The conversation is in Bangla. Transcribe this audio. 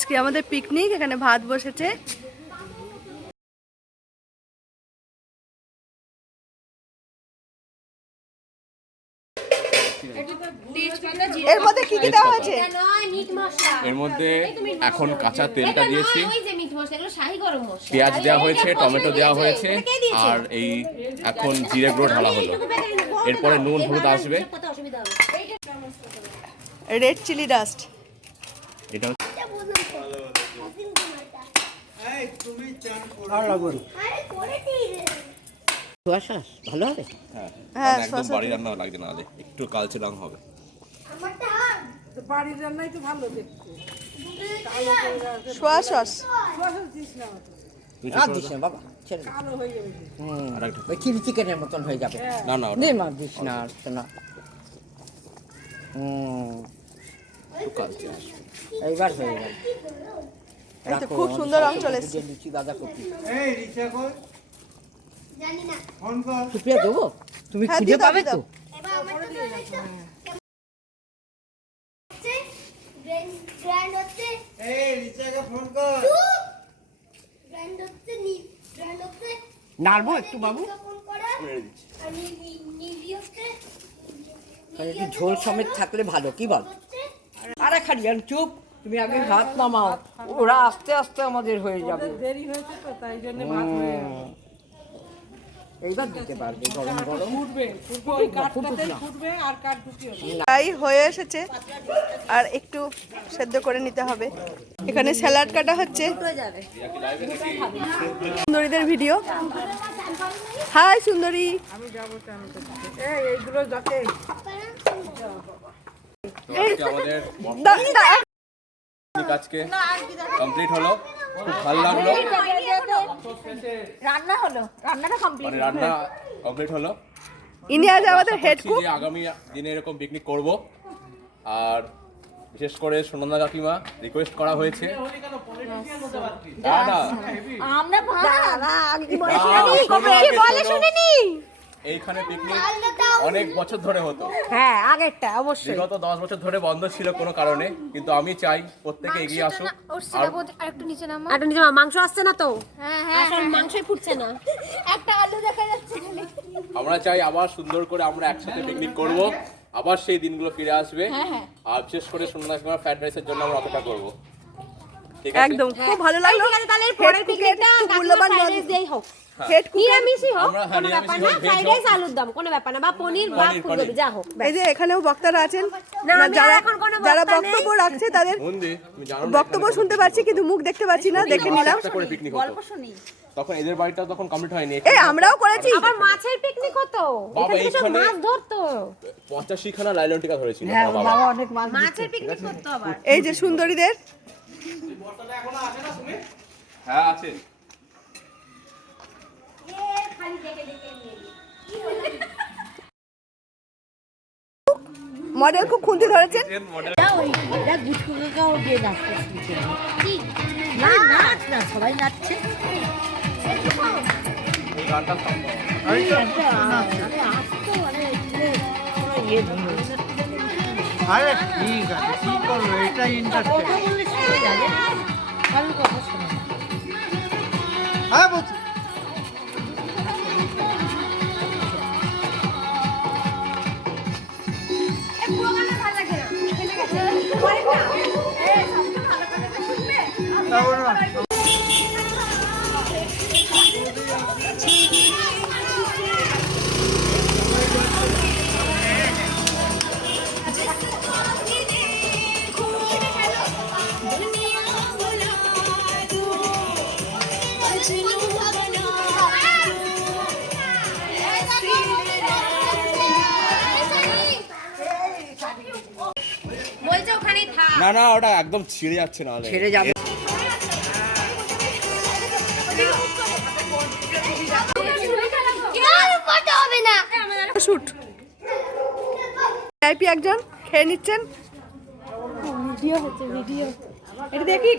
আজকে আমাদের পিকনিক, এখানে ভাত বসেছে। এর মধ্যে কি কি দেওয়া হয়েছে? এর মধ্যে এখন কাঁচা তেলটা দিয়েছি, পেঁয়াজ দেওয়া হয়েছে, টমেটো দেওয়া হয়েছে, আর এই এখন জিরে গুঁড়ো ঢালা হলো। এরপরে নুন হলুদ আসবে। Red chilli dust. এটা ভালো হবে। হ্যাঁ, একদম বাড়ির রান্না লাগবে না, একটু কালচে রং হবে। বাড়ির রান্নাই তো ভালো দেখতে। সোয়া সস আর দিস না বাবা, ছেড়ে দে। ভালো হয়ে যাবে। ওই চিলি চিকেনের মতন হয়ে যাবে। না না, নে মা, দিস না আর তো না। একটু কালচে আসবে। এইবার হয়ে গেল। এই তো খুব সুন্দর রং চলে এসেছে। লুচি বাঁধাকপি। এই রিচা কই? জানি না। ফোন কর। সুপ্রিয়া দেবো? তুমি হ্যাঁ, খুঁজে দিদাও, পাবে দিদাও। তো? এবার আমার তো গ্র্যান্ড হচ্ছে। এই রিচাকে ফোন কর। গ্র্যান্ড হচ্ছে গ্র্যান্ড হচ্ছে। নাড়বো একটু বাবু? ফোন করা। আমি নিবি হচ্ছে। একটু ঝোল সমেত থাকলে ভালো, কি বল? আরে খালিয়ান চুপ, তুমি আগে ভাত নামাও, ওরা আস্তে আস্তে আমাদের হয়ে যাবে। দেরি হয়েছে তো, তাই জন্য ভাত হয়ে গেল। এইবার দিতে পারবে গরম গরম। ফুটবে, ওই কাঠটাতেই ফুটবে আর কাঠ ঢুকিয়ে দেবে। তাই হয়ে এসেছে, আর একটু সেদ্ধ করে নিতে হবে। এখানে স্যালাড কাটা হচ্ছে। সুন্দরীদের ভিডিও। হাই সুন্দরী। আমি যাবো চান করতে। এইগুলো যাতে তো আজকে আমাদের পিকনিক আজকে কমপ্লিট হলো, খুব ভালো লাগলো। রান্না হলো, রান্নাটা কমপ্লিট। মানে রান্না কমপ্লিট হলো। ইনি আজ আমাদের হেড কুক। যে আগামী দিনে এরকম পিকনিক করব, আর বিশেষ করে সুনন্দা কাকিমা রিকোয়েস্ট করা হয়েছে। আমরা এইখানে পিকনিক অনেক বছর ধরে হতো। হ্যাঁ, আগেরটা অবশ্যই। বিগত 10 বছর ধরে বন্ধ ছিল কোনো কারণে, কিন্তু আমি চাই প্রত্যেকে এগিয়ে আসুক। আরেকটু নিচে নামা, মাংস আসছে না তো? হ্যাঁ হ্যাঁ, আসল মাংসই ফুটছে না, একটা আলু দেখা যাচ্ছে খালি। আমরা চাই আবার সুন্দর করে আমরা একসাথে পিকনিক করব, আবার সেই দিনগুলো ফিরে আসবে। আর বিশেষ করে সুনন্দা কাকিমার ফ্রাইড রাইসের জন্য আমরা অপেক্ষা করব। ঠিক আছে, একদম খুব ভালো লাগলো। তাহলে পরের পিকনিকটা মূল্যবান দেই হোক, হেড কুক। নিরামিষই হোক, আমরা কোনো ব্যাপার না। ফ্রাইড রাইস আলুর দম কোনো ব্যাপার না, বা পনির বা ফুলকপি যা হোক। এই যে এখানেও বক্তারা আছেন, না, আমি আর এখন কোনো যারা বক্তা নেই। বক্তব্য রাখছে তাদের মন্দির তুমি জানো না, বক্তব্য শুনতে পাচ্ছি কিন্তু মুখ দেখতে পাচ্ছি না, দেখে নিলাম। একটা করে পিকনিক হতো তখন, এদের বাড়িটা তখন কমপ্লিট হয়নি। এই আমরাও করেছি। আবার মাছের পিকনিক হতো, বাবা এখানে সব এইখানে মাছ ধরতো। 85 খানা লাইলন টিকা ধরেছিল বাবা। বাবা অনেক মাছ মাছের পিকনিক করতো আবার। এই যে সুন্দরীদের হ্যাঁ আছে। মডেল খুব খুন্তি ধরেছেন। সবাই নাচছে। আরে ঠিক আছে, কি করবো, এটাই ইন্টারেস্ট। হ্যাঁ বলছি। না না, ওটা একদম ছিঁড়ে যাচ্ছে না, ছেড়ে যাবে। শুট ভিআইপি একজন খেয়ে নিচ্ছেন। ভিডিও হচ্ছে, ভিডিও। এটা দেখি।